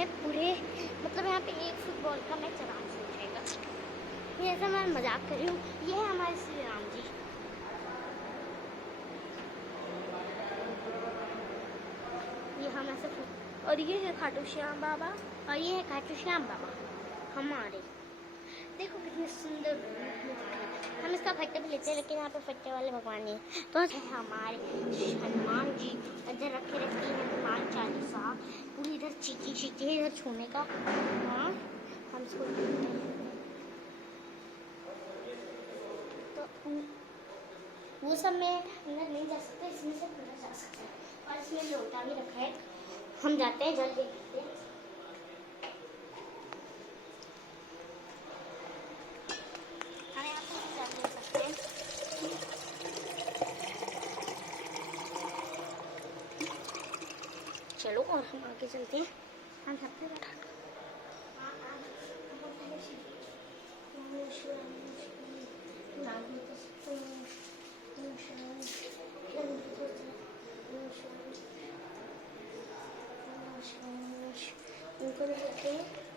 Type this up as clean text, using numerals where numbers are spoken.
में पूरे मतलब यहाँ पे एक फुटबॉल का मैच आराम से हो जाएगा। ये ऐसा मैं मजाक कर रही हूँ। ये है हमारे श्री राम जी। ये हम ऐसे और ये है खाटू श्याम बाबा और ये है खाटू श्याम बाबा हमारे। देखो कितने सुंदर हम इसका फट्टे भी लेते हैं, लेकिन यहाँ पे फट्टे वाले भगवान नहीं है। तो हमारे हनुमान जी इधर रखे रहती है हनुमान चालीसा, पूरी इधर चीखी चीखी है इधर छूने का। हाँ हम इसको तो वो सब में अंदर नहीं जा सकते, इसमें से अंदर जा सकते हैं। और इसमें लोटा भी रखा है। हम जाते हैं जल्दी देखते हैं। हम यहाँ पे जा सकते हैं। चलो और हम आगे चलते हैं। हम सबसे बैठा उनको देखते हैं।